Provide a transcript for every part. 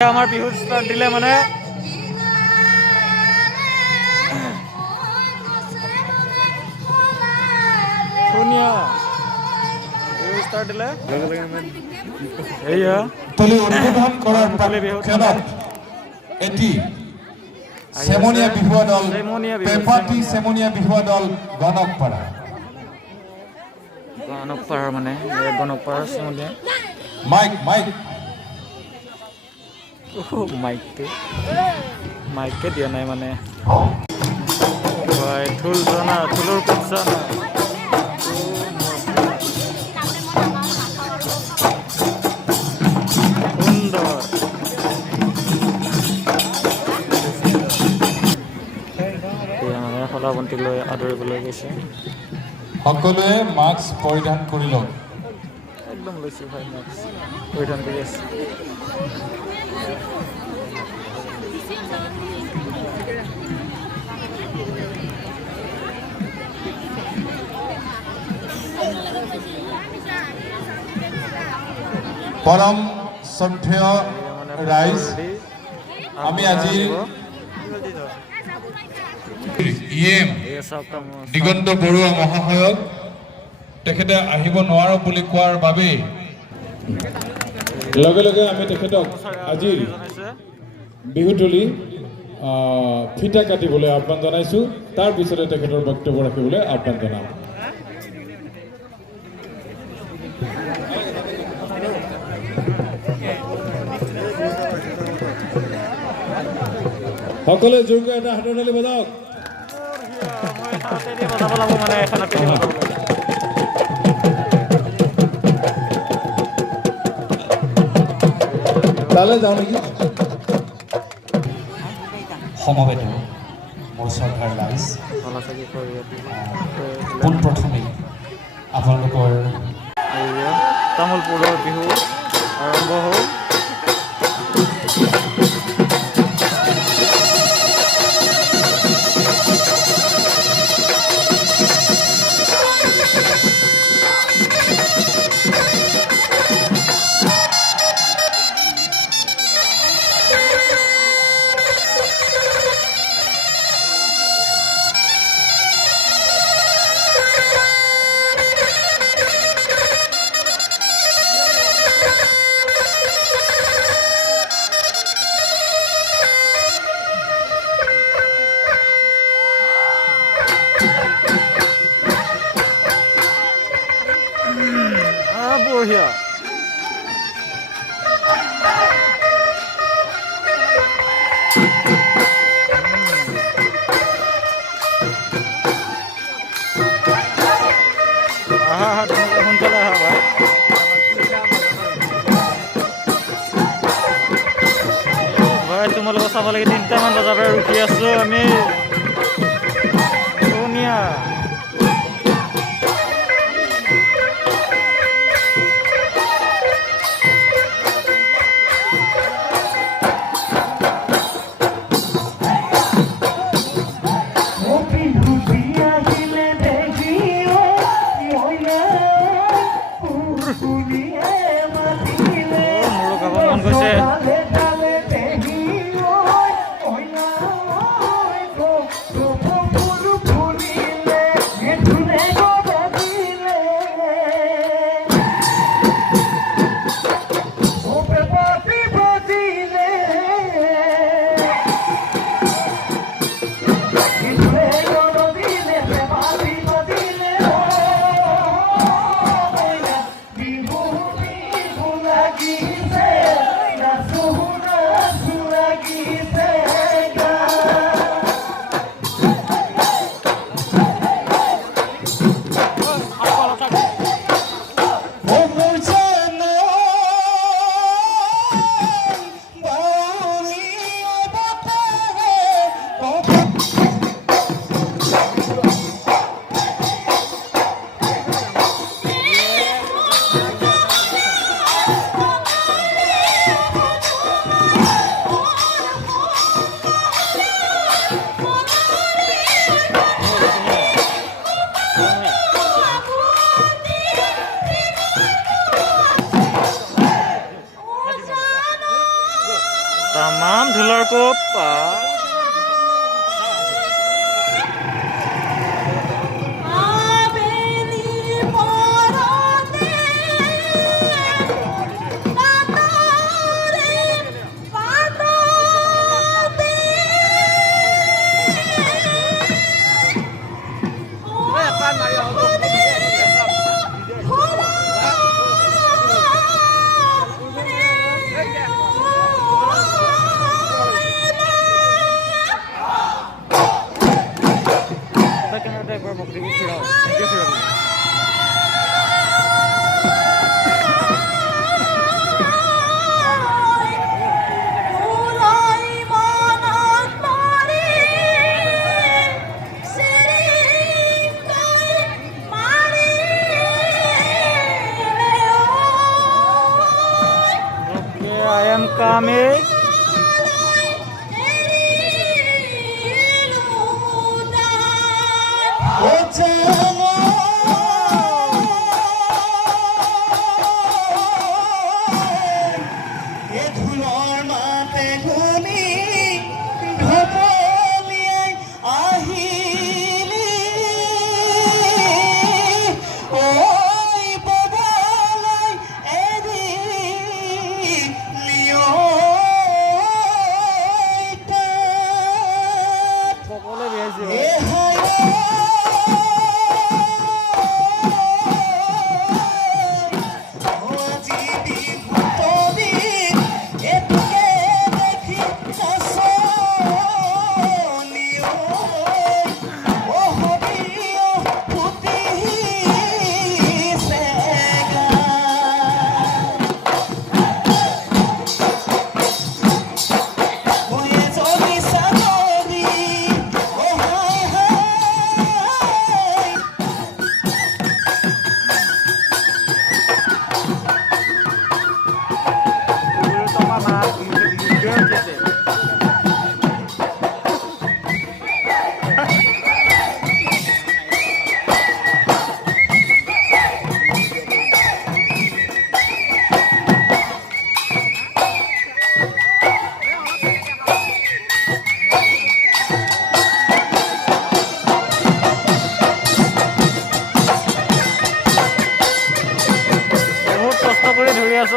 আমাৰ বিহু ষ্টাৰ্ট দিলে মানে ধুনীয়া বিহু ষ্টাৰ্ট দিলে এয়া তলি উদ্বোধন কৰাৰ মুকলি বিহু ক্ষণত এটি চেমনীয়া বিহুৱা দল পেপাটি চেমনীয়া বিহুৱা দল গণকপাৰা মানে গণকপাৰা চেমনীয়া মাইক মাইকে দিয়া নাই মানে ঢোল জনা ঢোলৰ কোট জনা সুন্দৰ সলাবন্তি লৈ আদৰিবলৈ গৈছে সকলোৱে মাস্ক পৰিধান কৰি লওক একদম লৈছো ভাই মাস্ক পৰিধান কৰি আছে পৰম শ্ৰদ্ধেয় ৰাইজ আমি আজি দিগন্ত বৰুৱা মহাশয়ক তেখেতে আহিব নোৱাৰো বুলি কোৱাৰ বাবে লগে লগে আমি তেখেতক আজি বিহুতলী ফিটা কাটিবলৈ আহ্বান জনাইছো তাৰ পিছতে তেখেতৰ বক্তব্য ৰাখিবলৈ আহ্বান জনাম সকলে জোৰকৈ এটা হাতৰ তালি বজাওক তালৈ যাওঁ নেকি সমবেত মোৰ শ্ৰদ্ধাৰ ৰাইজ পোনপ্ৰথমে আপোনালোকৰ তামোলপুৰৰ বিহু আৰম্ভ হ'ল বঢ়িয়া সোনকালে আহা ভাই তোমালোকক চাব লাগে 3টামান বজাৰ পৰা ৰখি আছো আমি ধুনীয়া Tamam ঢোলৰ কোপ একবার বকরিকে ফিরাও নিজে ফিরাবি I am coming.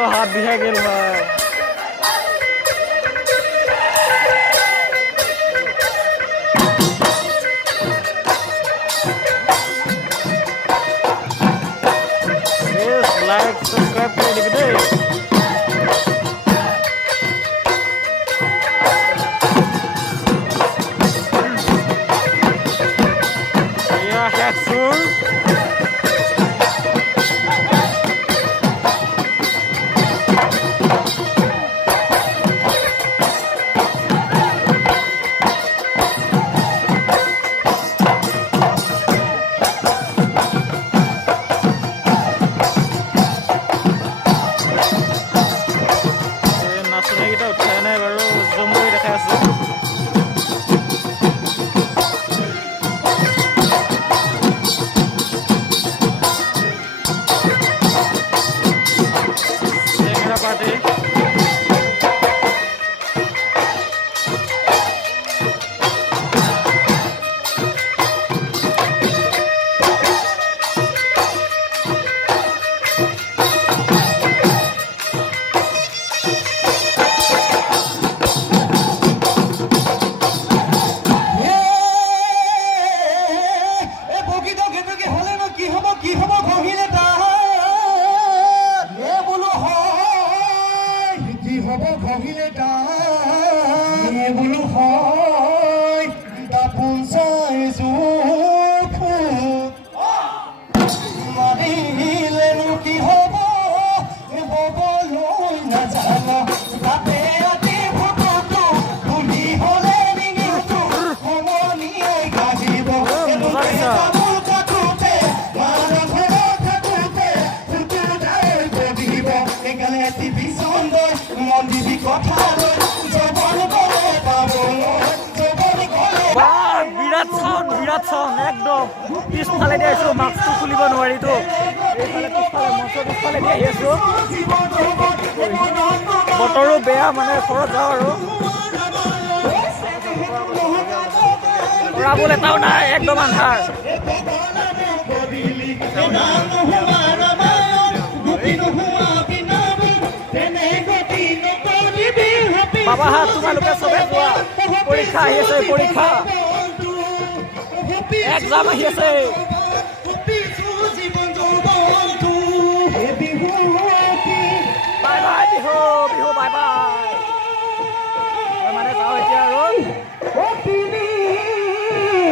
हाथ दिया गेल है लाइक सब्सक्राइब कर दीजिए या हैक्सुल TV Sunday, Monday, we got উৎপাত চাওঁ একদম পিছফালে দি আহিছোঁ মাস্কটো খুলিব নোৱাৰিতো এইফালে পিছফালে মঞ্চৰ পিছফালে দি আহি আছোঁ বতৰো বেয়া মানে ঘৰত যাওঁ আৰু ৰাবুল এটাও নাই একদম আন্ধাৰ বাবা হা তোমালোকে চবে যোৱা পৰীক্ষা আহি আছে পৰীক্ষা এক্সাম আহি আছে bye bye Bihu Bihu bye bye